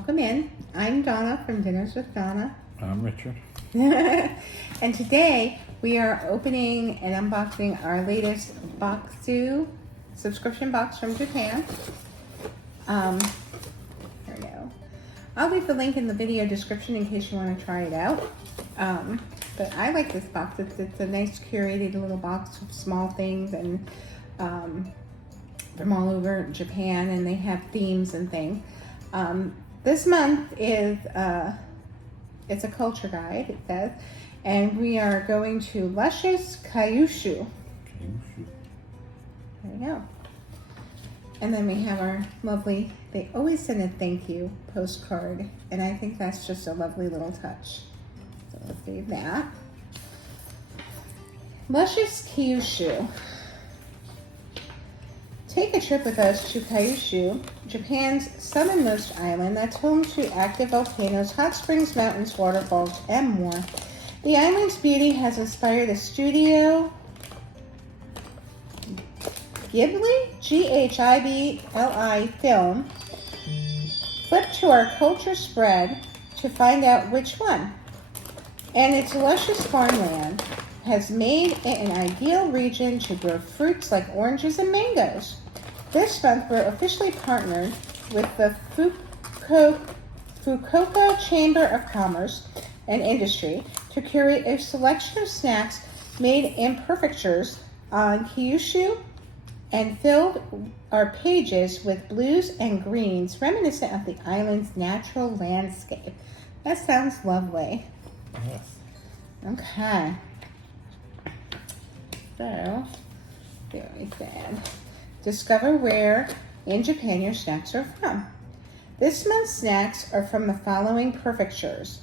Welcome in. I'm Donna from Dinners with Donna. I'm Richard. And today we are opening and unboxing our latest Bokksu subscription box from Japan. Here we go. I'll leave the link in the video description in case you want to try it out. But I like this box. It's a nice curated little box of small things and from all over Japan, and they have themes and things. This month is it's a culture guide, it says, and we are going to Luscious, Kyushu. There we go. And then we have our lovely, they always send a thank you postcard, and I think that's just a lovely little touch. So let's save that. Luscious Kyushu. Take a trip with us to Kyushu, Japan's southernmost island that's home to active volcanoes, hot springs, mountains, waterfalls, and more. The island's beauty has inspired a Studio Ghibli, G-H-I-B-L-I film. Flip to our culture spread to find out which one. And its luscious farmland has made it an ideal region to grow fruits like oranges and mangoes. This month, we're officially partnered with the Fukuoka Chamber of Commerce and Industry to curate a selection of snacks made in prefectures on Kyushu and filled our pages with blues and greens reminiscent of the island's natural landscape. That sounds lovely. Yes. Okay. So, very sad. Discover where in Japan your snacks are from. This month's snacks are from the following prefectures: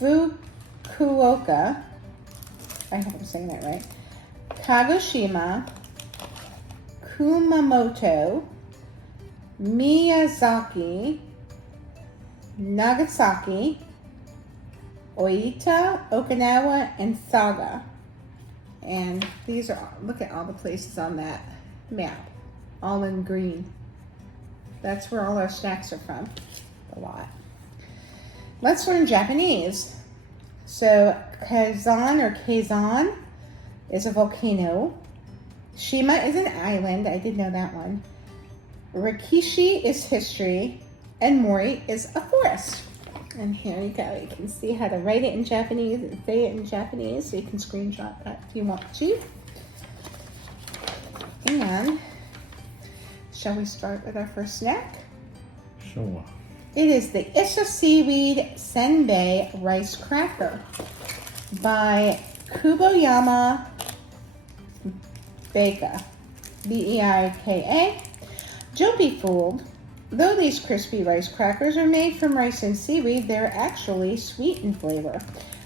Fukuoka, I hope I'm saying that right, Kagoshima, Kumamoto, Miyazaki, Nagasaki, Oita, Okinawa, and Saga. And these are, look at all the places on that map, all in green. That's where all our snacks are from, a lot. Let's learn Japanese. So Kazan is a volcano. Shima is an island, I did know that one. Rikishi is history, and Mori is a forest. And here you go. You can see how to write it in Japanese and say it in Japanese, so you can screenshot that if you want to. And shall we start with our first snack? Sure. It is the Isha Seaweed Senbei Rice Cracker by Kuboyama Beika, B-E-I-K-A. Don't be fooled. Though these crispy rice crackers are made from rice and seaweed, they're actually sweet in flavor.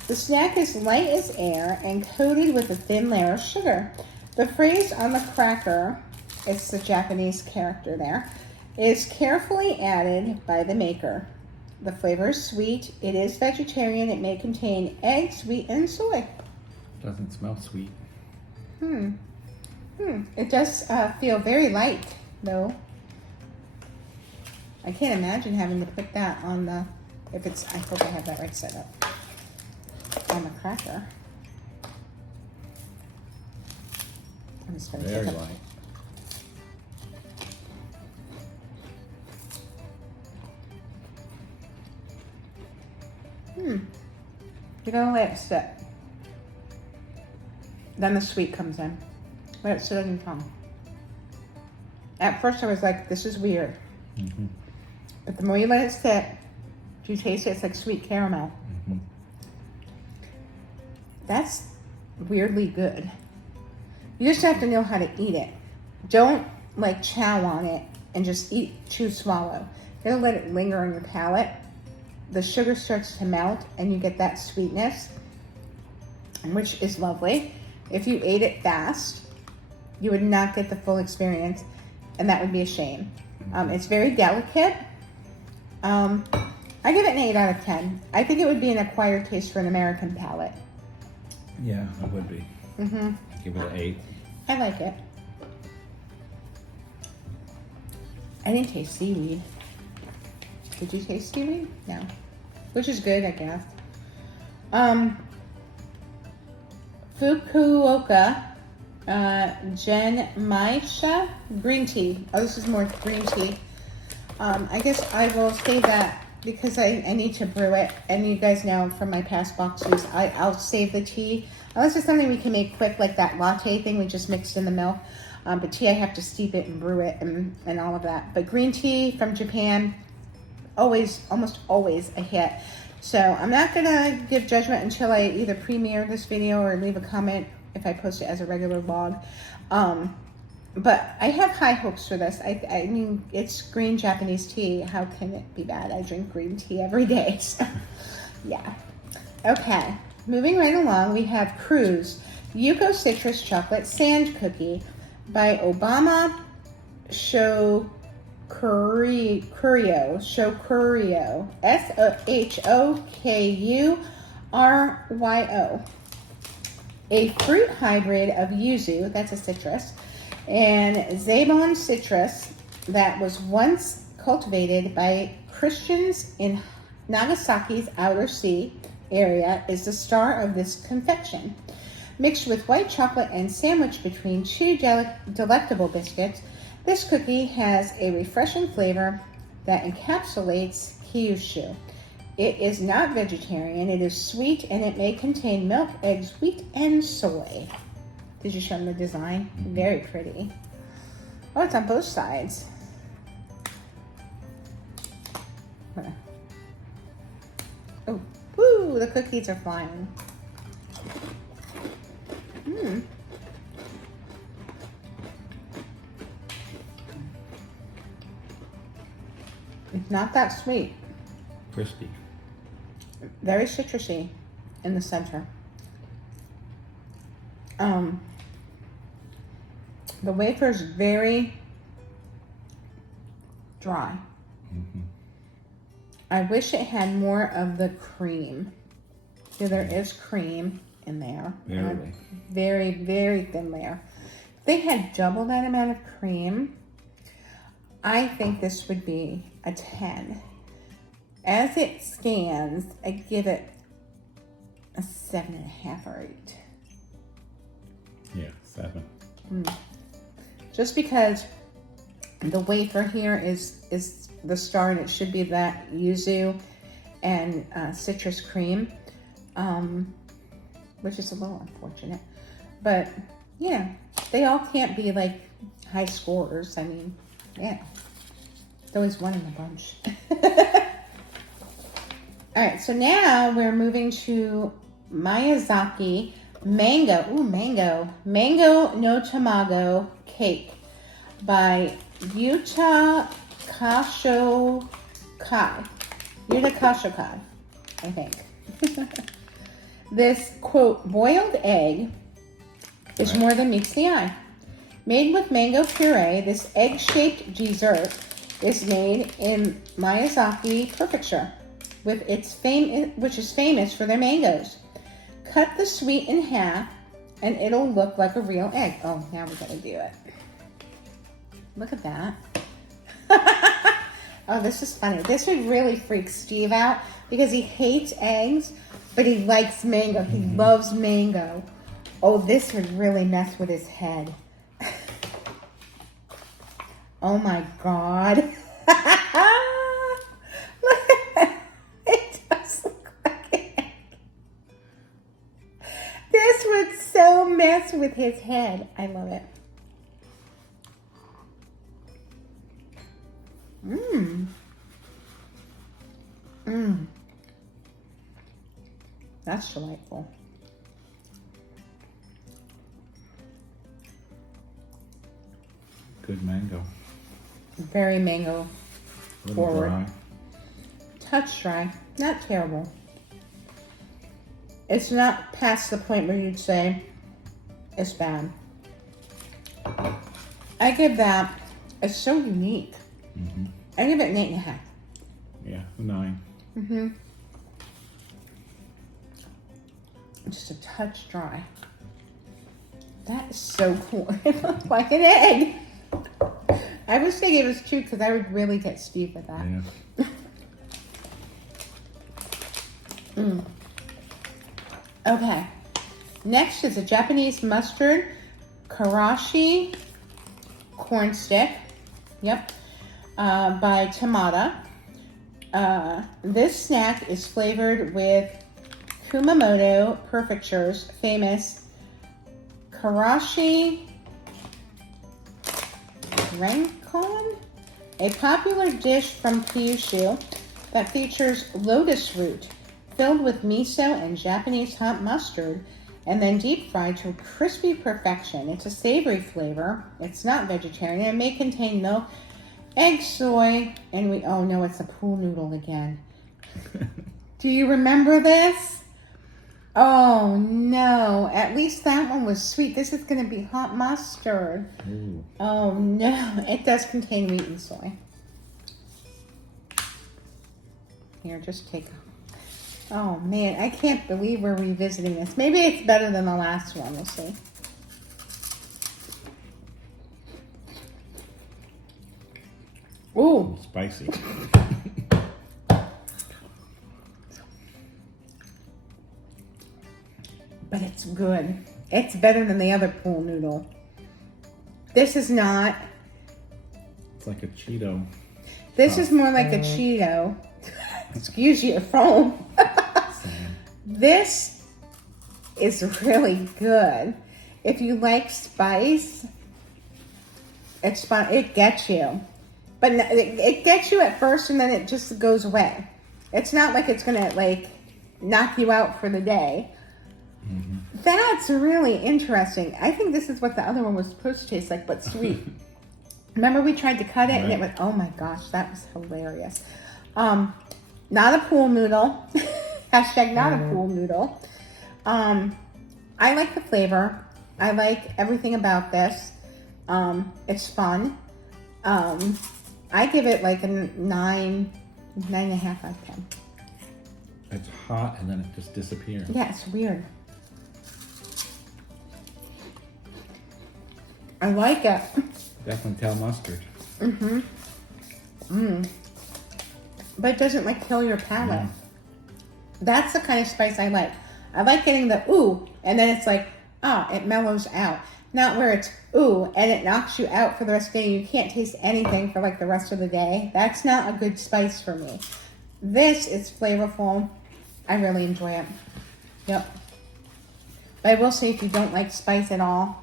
The snack is light as air and coated with a thin layer of sugar. The phrase on the cracker, it's the Japanese character there, is carefully added by the maker. The flavor is sweet. It is vegetarian. It may contain eggs, wheat, and soy. Doesn't smell sweet. It does feel very light, though. I can't imagine having to put that on the, if it's, I hope I have that right set up, on the cracker. I'm just going to Very take a, light. You're going to let it sit. Then the sweet comes in. Let it sit on your tongue. At first I was like, this is weird. Mm-hmm. But the more you let it sit, you taste it, it's like sweet caramel. Mm-hmm. That's weirdly good. You just have to know how to eat it. Don't like chow on it and just chew, swallow. You gotta let it linger on your palate. The sugar starts to melt and you get that sweetness, which is lovely. If you ate it fast, you would not get the full experience, and that would be a shame. It's very delicate. I give it an 8 out of 10. I think it would be an acquired taste for an American palate. Yeah, it would be. Give it an 8. I like it. I didn't taste seaweed. Did you taste seaweed? No. Which is good, I guess. Fukuoka Genmaisha green tea. Oh, this is more green tea. I guess I will save that because I need to brew it. And you guys know from my past boxes, I'll save the tea. Unless it's something we can make quick, like that latte thing we just mixed in the milk. But tea, I have to steep it and brew it and all of that. But green tea from Japan, almost always a hit. So I'm not going to give judgment until I either premiere this video or leave a comment if I post it as a regular vlog. But I have high hopes for this. I mean, it's green Japanese tea. How can it be bad? I drink green tea every day. So, yeah. Okay. Moving right along, we have Cruise Yuko Citrus Chocolate Sand Cookie by Obama Shokurio. Shokuryo. A fruit hybrid of yuzu, that's a citrus, and Zabon citrus that was once cultivated by Christians in Nagasaki's Outer Sea area is the star of this confection. Mixed with white chocolate and sandwiched between two delectable biscuits, this cookie has a refreshing flavor that encapsulates Kyushu. It is not vegetarian, it is sweet, and it may contain milk, eggs, wheat, and soy. Did you show them the design? Very pretty. Oh, it's on both sides. Oh, woo, the cookies are flying. It's not that sweet. Crispy. Very citrusy in the center. The wafer is very dry. I wish it had more of the cream. So there is cream in there. Barely. Very, very thin layer. If they had double that amount of cream, I think this would be a 10. As it stands, I give it a 7.5 or 8. Yeah, 7. Just because the wafer here is the star, and it should be that yuzu and citrus cream, which is a little unfortunate. But yeah, they all can't be like high scorers. I mean, yeah, there's always one in the bunch. All right, so now we're moving to Miyazaki Mango. Ooh, mango. Mango no Tamago Cake by Yuta Kashokai, I think. This, quote, boiled egg is more than meets the eye. Made with mango puree, this egg-shaped dessert is made in Miyazaki Prefecture, which is famous for their mangoes. Cut the sweet in half, and it'll look like a real egg. Oh, now we gotta do it. Look at that. Oh, this is funny. This would really freak Steve out because he hates eggs, but he likes mango. He loves mango. Oh, this would really mess with his head. Oh my God. Look at that. It does look like an egg. This would so mess with his head. I love it. That's delightful. Good mango. Very mango A little forward. dry. Touch dry. Not terrible. It's not past the point where you'd say it's bad. I give that, it's so unique. I give it an 8.5. Yeah, 9. Just a touch dry. That is so cool. It looks like an egg. I wish they gave us 2 because I would really get Steve with that. Yeah. Okay. Next is a Japanese mustard karashi corn stick. Yep. By Tamada. This snack is flavored with Kumamoto Prefecture's famous karashi renkon, a popular dish from Kyushu that features lotus root filled with miso and Japanese hot mustard and then deep fried to crispy perfection. It's a savory flavor. It's not vegetarian. It may contain milk, egg, soy, and oh no, it's a pool noodle again. Do you remember this? Oh no, at least that one was sweet. This is going to be hot mustard. Ooh. Oh no, it does contain wheat and soy. Here, just take. Oh man, I can't believe we're revisiting this. Maybe it's better than the last one. We'll see. Ooh. Spicy. But it's good. It's better than the other pool noodle. This is not. It's like a Cheeto. This is more like a Cheeto. Excuse your phone. This is really good. If you like spice, it's fun. It gets you. But it gets you at first and then it just goes away. It's not like it's going to like knock you out for the day. Mm-hmm. That's really interesting. I think this is what the other one was supposed to taste like, but sweet. Remember we tried to cut it and it went, oh my gosh, that was hilarious. Not a pool noodle. Hashtag not a pool noodle. I like the flavor. I like everything about this. It's fun. I give it like a 9.5 out of 10. It's hot and then it just disappears. Yeah, it's weird. I like it. Definitely tell mustard. But it doesn't like kill your palate. Yeah. That's the kind of spice I like. I like getting the ooh, and then it's like, it mellows out. Not where it's ooh, and it knocks you out for the rest of the day. You can't taste anything for like the rest of the day. That's not a good spice for me. This is flavorful. I really enjoy it. Yep. But I will say if you don't like spice at all,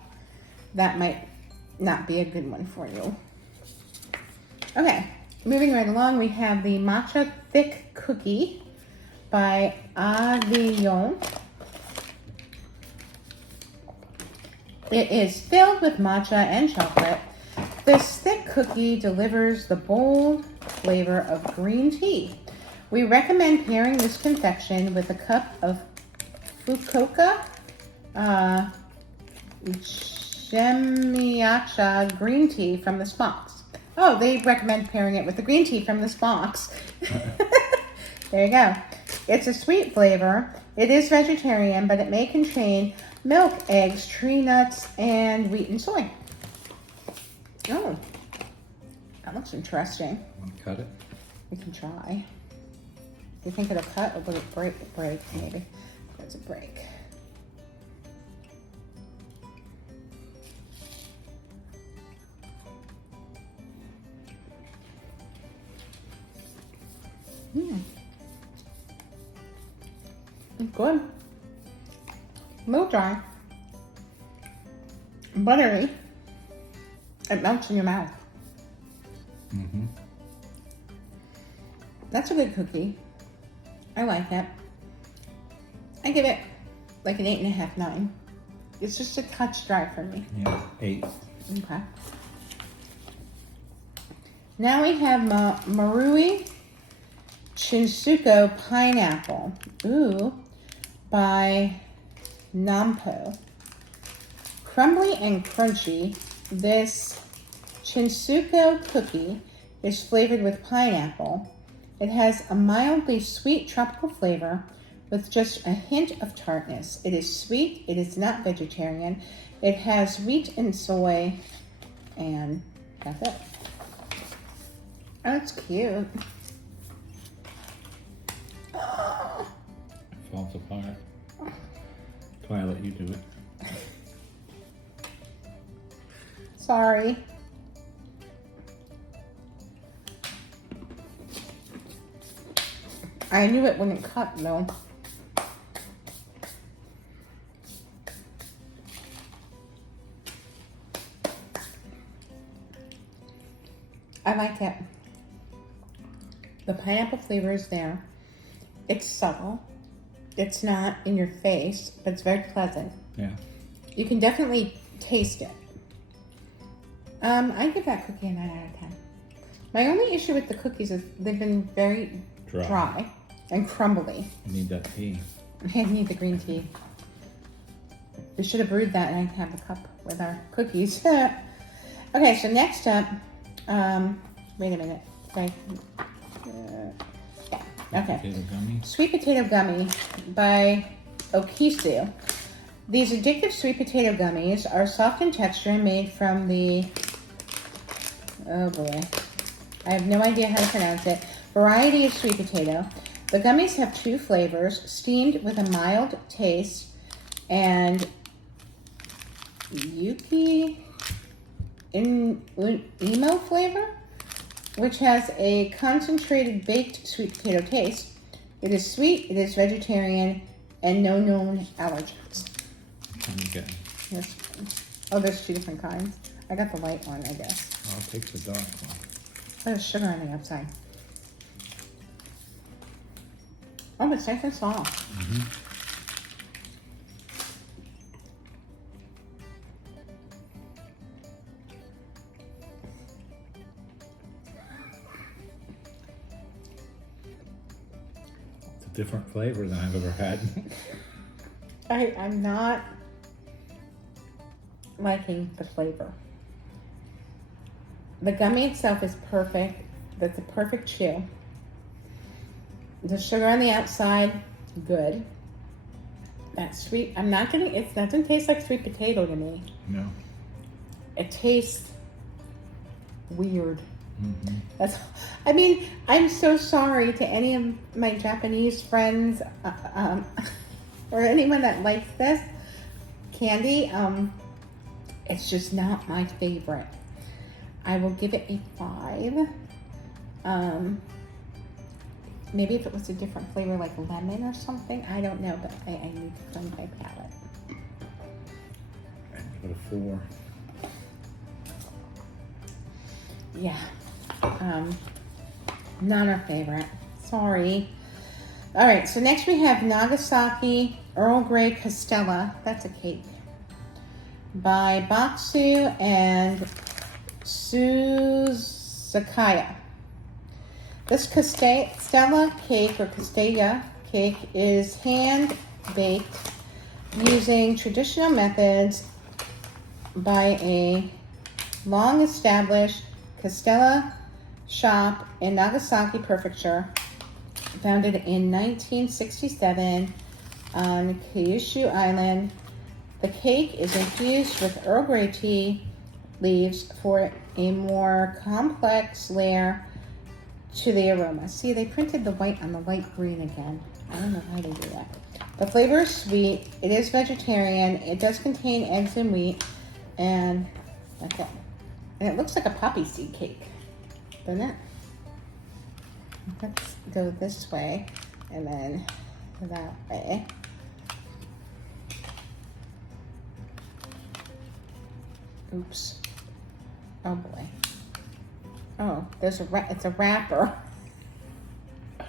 that might not be a good one for you. Okay, moving right along, we have the Matcha Thick Cookie by Avillon. It is filled with matcha and chocolate. This thick cookie delivers the bold flavor of green tea. We recommend pairing this confection with a cup of Fukuoka Shemiacha green tea from this box. Oh, they recommend pairing it with the green tea from this box. There you go. It's a sweet flavor. It is vegetarian, but it may contain milk, eggs, tree nuts, and wheat and soy. Oh, that looks interesting. Want to cut it? We can try. Do you think it'll cut or will it break? Break, maybe. That's a break. Good. A little dry. Buttery. It melts in your mouth. Mm-hmm. That's a good cookie. I like it. I give it like an 8.5, 9. It's just a touch dry for me. Yeah, 8. Okay. Now we have Marui Shinsuko Pineapple. Ooh. By Nampo. Crumbly and crunchy, this Shinsuko cookie is flavored with pineapple. It has a mildly sweet tropical flavor with just a hint of tartness. It is sweet. It is not vegetarian. It has wheat and soy, and that's it. Oh, it's cute. Oh, apart. Twilight, you do it. Sorry. I knew it wouldn't cut though. I like it. The pineapple flavor is there. It's subtle. It's not in your face, but it's very pleasant. Yeah. You can definitely taste it. I give that cookie a 9 out of 10. My only issue with the cookies is they've been very dry and crumbly. You need that tea. I need the green tea. We should have brewed that and I'd have a cup with our cookies. Okay, so next up, wait a minute. Okay. Okay. Potato gummy. Sweet potato gummy by Bokksu. These addictive sweet potato gummies are soft in texture and made from the, oh boy, I have no idea how to pronounce it, variety of sweet potato. The gummies have 2 flavors, steamed with a mild taste and yuki emo flavor, which has a concentrated baked sweet potato taste. It is sweet, it is vegetarian, and no known allergens. Okay. Yes. Oh, there's 2 different kinds. I got the light one, I guess. I'll take the dark one. There's sugar on the outside. Oh, it's nice and soft. Mm-hmm. It's a different flavor than I've ever had. I'm not liking the flavor. The gummy itself is perfect. That's a perfect chew. The sugar on the outside, good. That sweet, I'm not getting, it doesn't taste like sweet potato to me. No. It tastes weird. Mm-hmm. That's, I mean, I'm so sorry to any of my Japanese friends or anyone that likes this candy. It's just not my favorite. I will give it a 5. Maybe if it was a different flavor like lemon or something, I don't know, but I need to cleanse my palate. I'd give it a 4. Yeah. Not our favorite. Sorry. All right, so next we have Nagasaki Earl Grey Castella. That's a cake. By Bokksu and Suzakaya. This Castella cake or Castella cake is hand baked using traditional methods by a long established Castella shop in Nagasaki Prefecture, founded in 1967 on Kyushu Island. The cake is infused with Earl Grey tea leaves for a more complex layer to the aroma. See, they printed the white on the light green again. I don't know how they do that. The flavor is sweet. It is vegetarian. It does contain eggs and wheat. And that's it. And it looks like a poppy seed cake, doesn't it? Let's go this way and then that way. Oops. Oh boy. Oh, there's it's a wrapper.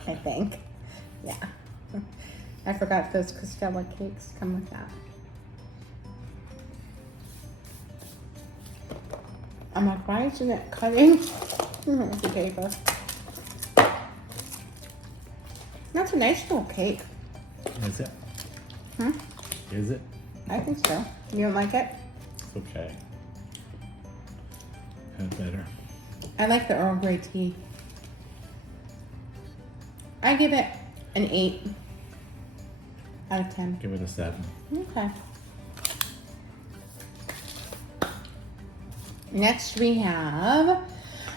I think. Yeah. I forgot those Castella cakes come with that. I'm like, why isn't it cutting? The paper. That's a nice little cake. Is it? Hmm? Is it? I think so. You don't like it? It's okay. Had better. I like the Earl Grey tea. I give it an 8 out of 10. Give it a 7. Okay. Next we have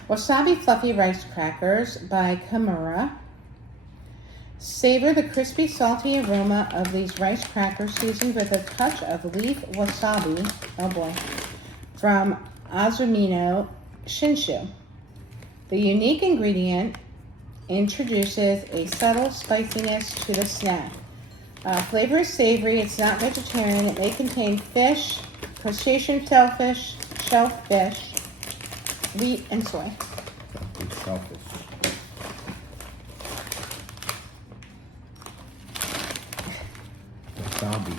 Wasabi Fluffy Rice Crackers by Kimura. Savor the crispy, salty aroma of these rice crackers seasoned with a touch of leaf wasabi, oh boy, from Azumino Shinshu. The unique ingredient introduces a subtle spiciness to the snack. Flavor is savory, it's not vegetarian, it may contain fish, crustacean shellfish, wheat, and soy. Shellfish. Wasabi.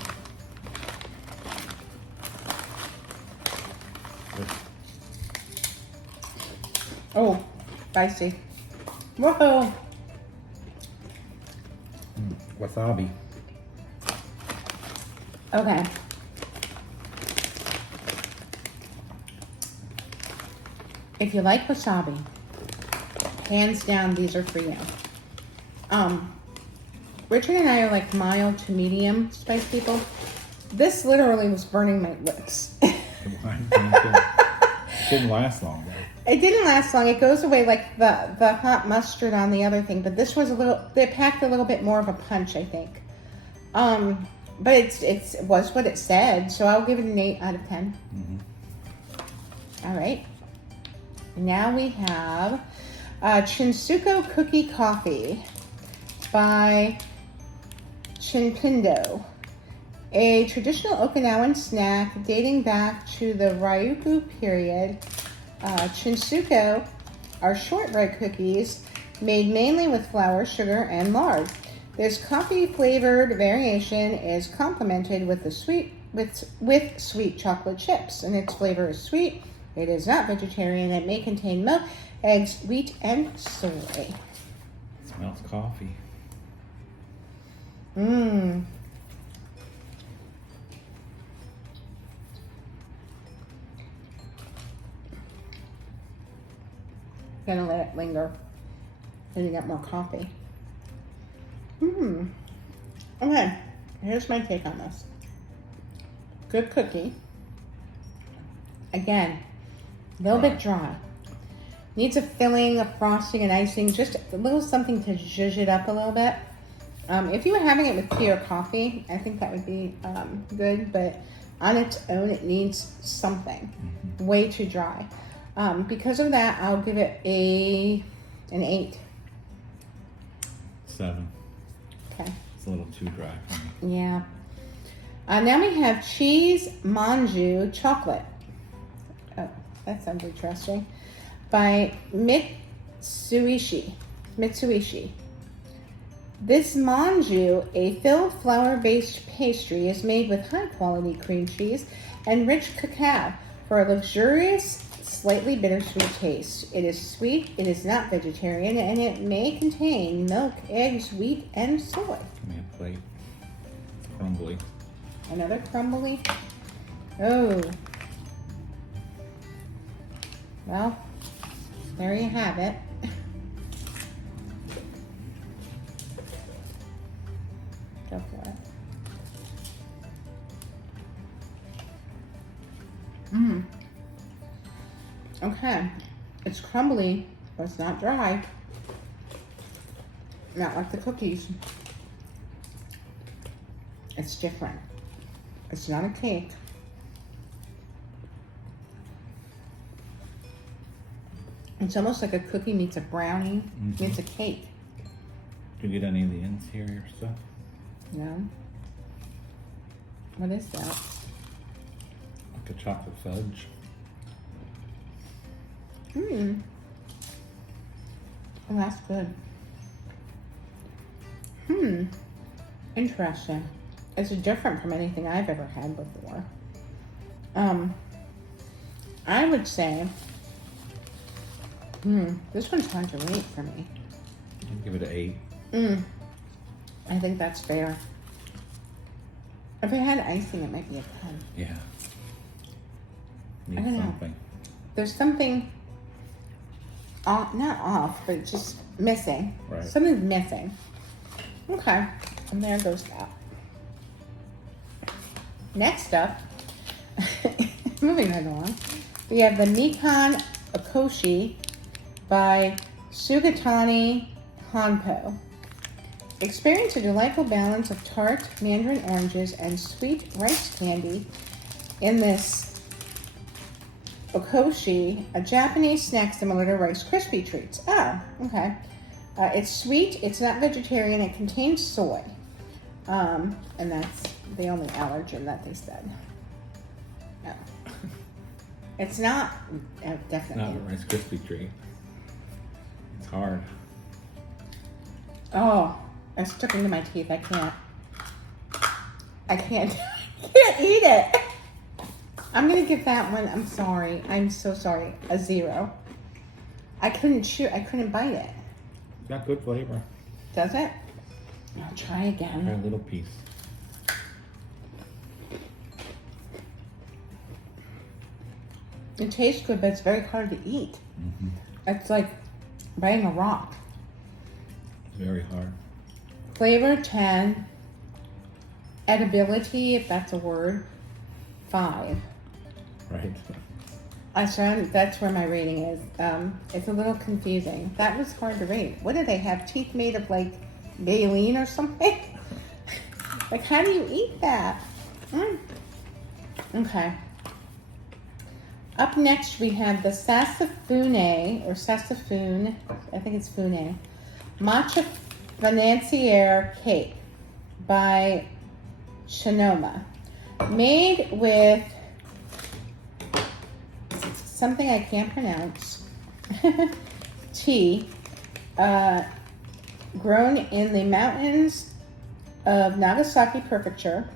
Oh, spicy. Whoa! Wasabi. Okay. If you like wasabi, hands down, these are for you. Richard and I are like mild to medium spice people. This literally was burning my lips. It didn't last long though. It didn't last long. It goes away like the hot mustard on the other thing, but this was it packed a little bit more of a punch, I think. But it was what it said, so I'll give it an 8 out of 10. Mm-hmm. All right. Now we have Chinsuko Cookie Coffee by Chinpindo, a traditional Okinawan snack dating back to the Ryukyu period. Chinsuko are shortbread cookies made mainly with flour, sugar, and lard. This coffee-flavored variation is complemented with sweet chocolate chips, and its flavor is sweet. It is not vegetarian. It may contain milk, eggs, wheat, and soy. Smells coffee. Mmm. Gonna let it linger and you get more coffee. Okay, here's my take on this. Good cookie. Again, a little bit dry. Needs a filling, a frosting, and icing, just a little something to zhuzh it up a little bit. If you were having it with tea or coffee, I think that would be good, but on its own, it needs something. Way too dry. Because of that, I'll give it an 8. 7. Okay. It's a little too dry for me. Yeah. Now we have cheese manju chocolate. Oh, that sounds interesting. By Mitsuishi. This manju, a filled flour-based pastry, is made with high-quality cream cheese and rich cacao for a luxurious, slightly bittersweet taste. It is sweet, it is not vegetarian, and it may contain milk, eggs, wheat, and soy. Give me a plate. Crumbly. Another crumbly. Oh. Well, there you have it. Go for it. Okay. It's crumbly, but it's not dry. Not like the cookies. It's different. It's not a cake. It's almost like a cookie meets a brownie meets a cake. Did you get any of the interior stuff? No? What is that? Like a chocolate fudge. Oh, that's good. Interesting. It's different from anything I've ever had before. I would say, this one's hard to rate for me. I'd give it an 8. I think that's fair. If it had icing, it might be a 10. Yeah. Need I don't know. something. There's something off, not off, but just missing. Right. Something's missing. Okay, and there goes that. Next up, moving right along, we have the Mikan Okoshi by Sugatani Hanpo. Experience a delightful balance of tart mandarin oranges and sweet rice candy in this Bokksu, a Japanese snack similar to Rice Krispie treats. Oh, okay. It's sweet, it's not vegetarian, it contains soy. And that's the only allergen that they said. No. It's not, definitely. Not a Rice Krispie treat. It's hard. Oh, it's stuck into my teeth. I can't eat it. I'm gonna give that one, I'm sorry. I'm so sorry. A 0. I couldn't bite it. Got good flavor. Does it? I'll try Try again. a little piece. It tastes good, but it's very hard to eat. Mm-hmm. It's like biting a rock. Very hard. Flavor 10. Edibility, if that's a word, 5. Right. That's where my rating is. It's a little confusing. That was hard to rate. What do they have? Teeth made of like baleen or something? Like, how do you eat that? Okay. Up next, we have the Sassafune, or Sassafune, I think it's Fune, Matcha Financier Cake by Shinoma. Made with something I can't pronounce, tea, grown in the mountains of Nagasaki Prefecture.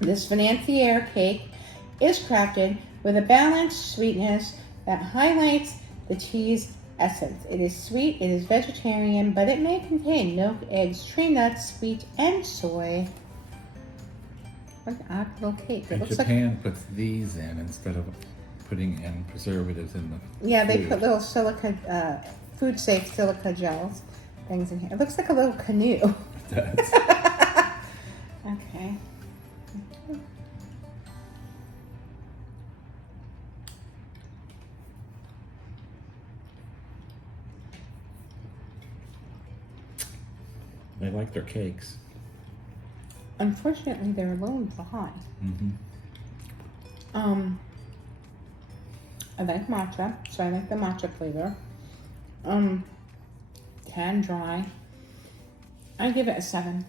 This financier cake is crafted with a balanced sweetness that highlights the tea's essence. It is sweet, it is vegetarian, but it may contain milk, eggs, tree nuts, wheat, and soy. What an odd little cake. It And looks Japan puts these in instead of putting in preservatives in the Yeah, they food. put little silica, food safe silica gels things in here. It looks like a little canoe. It does. Okay. They like their cakes. Unfortunately, they're a little dry. Mm-hmm. I like matcha, so I like the matcha flavor. Tan dry. I give it a 7.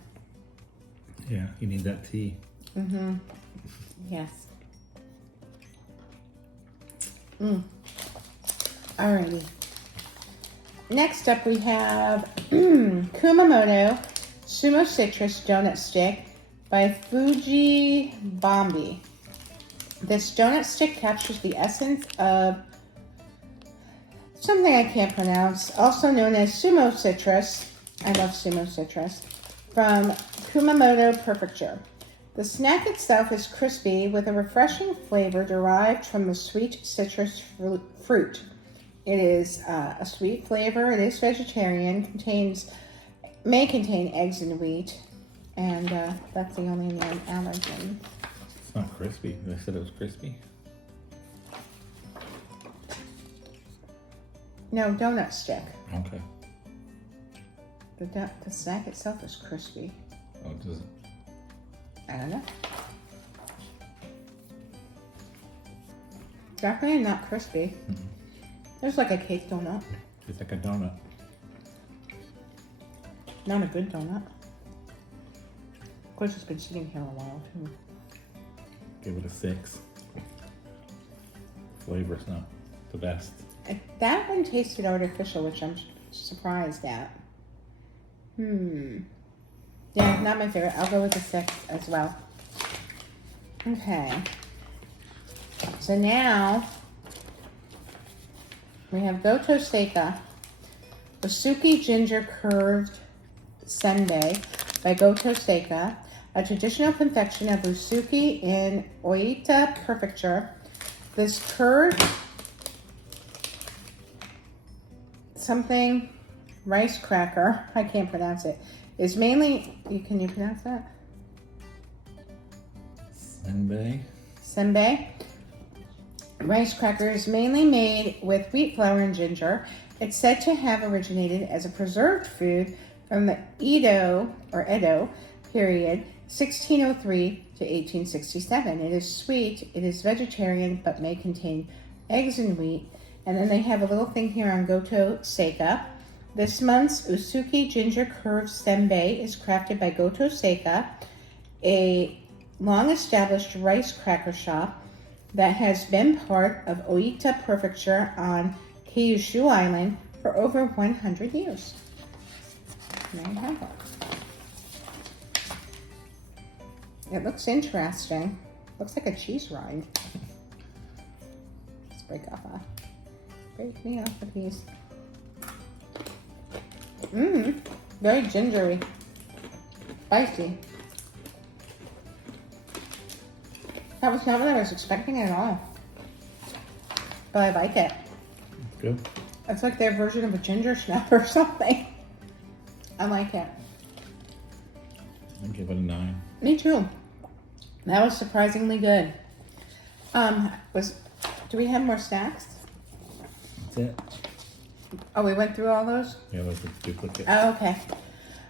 Yeah, you need that tea. Mm-hmm. Yes. Alrighty. Next up we have Kumamoto Sumo Citrus Donut Stick by Fuji Bombi. This donut stick captures the essence of something I can't pronounce, also known as sumo citrus. I love sumo citrus. From Kumamoto Prefecture. The snack itself is crispy with a refreshing flavor derived from the sweet citrus fruit. It is a sweet flavor. It is vegetarian. May contain eggs and wheat, and that's the only known allergen. It's not crispy. They said it was crispy. No, donut stick. Okay. The snack itself is crispy. Oh, does it? I don't know. Definitely not crispy. Mm-hmm. It's like a cake donut. It's like a donut. Not a good donut. Of course, it's been sitting here a while too. Give it a 6. Flavor's not the best. That one tasted artificial, which I'm surprised at. Yeah, not my favorite. I'll go with a 6 as well. Okay. So now we have Goto Seika Usuki Ginger Curved Senbei by Goto Seika, a traditional confection of Usuki in Oita Prefecture. This curved something rice cracker, I can't pronounce it, is mainly, can you pronounce that? Senbei. Rice cracker is mainly made with wheat flour and ginger. It's said to have originated as a preserved food from the Edo period, 1603 to 1867. It is sweet, it is vegetarian, but may contain eggs and wheat. And then they have a little thing here on Goto Seika. This month's Usuki Ginger Curved Senbei is crafted by Goto Seika, a long-established rice cracker shop that has been part of Oita Prefecture on Kyushu Island for over 100 years. There you have it. It looks interesting. Looks like a cheese rind. Let's break me off a piece. Very gingery. Spicy. That was not what I was expecting at all. But I like it. Good. It's like their version of a ginger snap or something. I like it. I'll give it a 9. Me too. That was surprisingly good. Do we have more snacks? That's it. Oh, we went through all those? Yeah, those are duplicates. Oh, okay.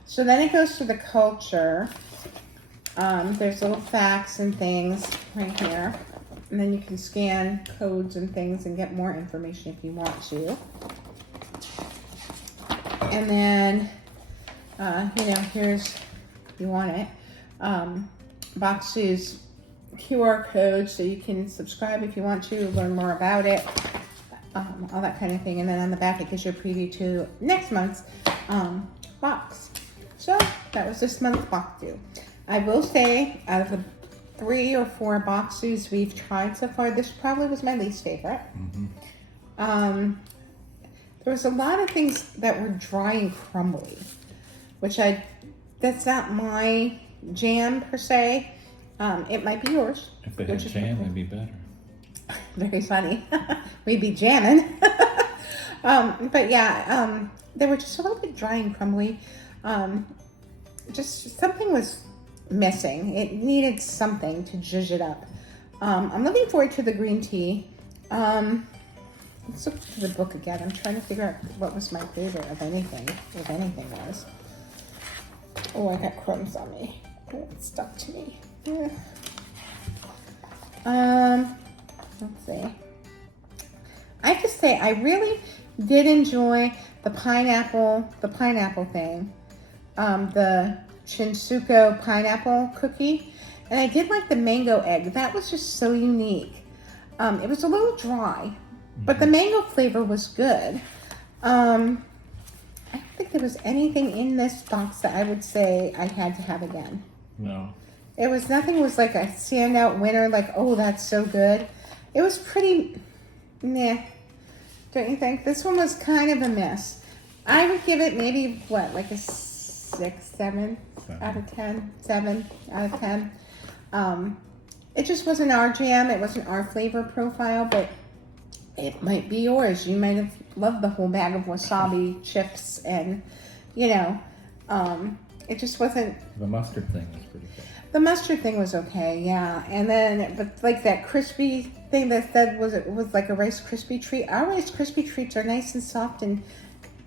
So then it goes to the culture. There's little facts and things right here. And then you can scan codes and things and get more information if you want to. And then, here's, if you want it, Bokksu's QR code so you can subscribe if you want to, learn more about it, all that kind of thing. And then on the back, it gives you a preview to next month's box. So that was this month's Bokksu. I will say, out of the 3 or 4 Bokksus we've tried so far, this probably was my least favorite. There was a lot of things that were dry and crumbly, which that's not my jam per se. It might be yours. If it had jam, it'd be better. Very funny. We'd be jamming. But yeah, they were just a little bit dry and crumbly. Just something was missing. It needed something to zhuzh it up. I'm looking forward to the green tea. Let's look to the book again. I'm trying to figure out what was my favorite of anything, if anything was. Oh, I got crumbs on me. It stuck to me. Yeah. Let's see. I have to say, I really did enjoy the pineapple thing. The Shinsuko pineapple cookie. And I did like the mango egg. That was just so unique. It was a little dry, but the mango flavor was good. I don't think there was anything in this box that I would say I had to have again. No. Nothing was like a standout winner, like, oh, that's so good. It was pretty meh, don't you think? This one was kind of a miss. I would give it maybe, like a 6, 7 out of 10. 7 out of 10. It just wasn't our jam. It wasn't our flavor profile, but it might be yours. You might have loved the whole bag of wasabi chips and, it just wasn't. The mustard thing was pretty good. The mustard thing was okay, yeah. And then, but like that crispy thing that said it was like a Rice Krispie treat. Our Rice Krispie treats are nice and soft and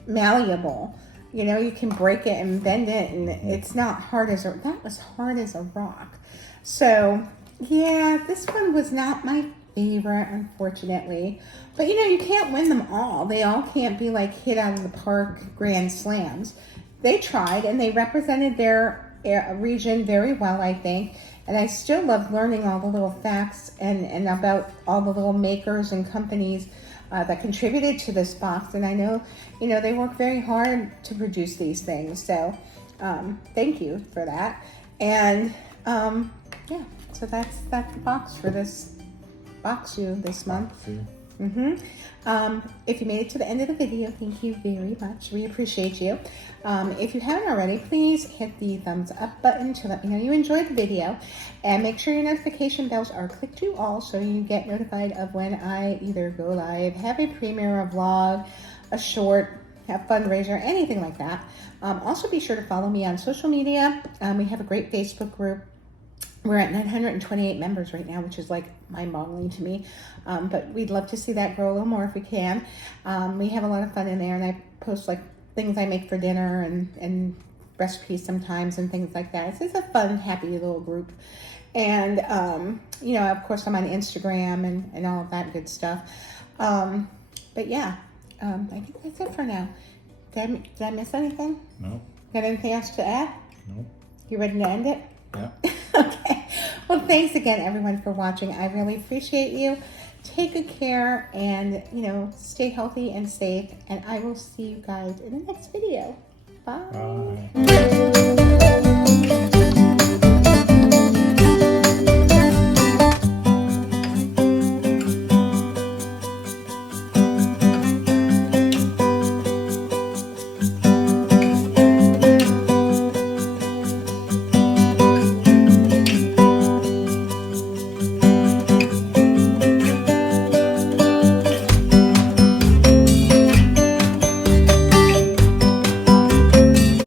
malleable. You can break it and bend it, and it's not hard that was hard as a rock. So, yeah, this one was not my favorite, unfortunately. But, you can't win them all. They all can't be like hit out of the park grand slams. They tried, and they represented their region very well, I think. And I still love learning all the little facts and about all the little makers and companies that contributed to this box. And I know, they work very hard to produce these things. So thank you for that. And yeah, so that's the box for this Bokksu this month. If you made it to the end of the video, thank you very much. We appreciate you. If you haven't already, please hit the thumbs up button to let me know you enjoyed the video. And make sure your notification bells are clicked to all so you get notified of when I either go live, have a premiere, a vlog, a short, a fundraiser, anything like that. Also be sure to follow me on social media. We have a great Facebook group. We're at 928 members right now, which is like mind-boggling to me. But we'd love to see that grow a little more if we can. We have a lot of fun in there, and I post like things I make for dinner and recipes sometimes and things like that. It's just a fun, happy little group. And, you know, of course, I'm on Instagram and all of that good stuff. But yeah, I think that's it for now. Did I miss anything? No. Got anything else to add? No. You ready to end it? Yeah. Okay. Well, thanks again, everyone, for watching. I really appreciate you. Take good care and, you know, stay healthy and safe. And I will see you guys in the next video. Bye. Bye.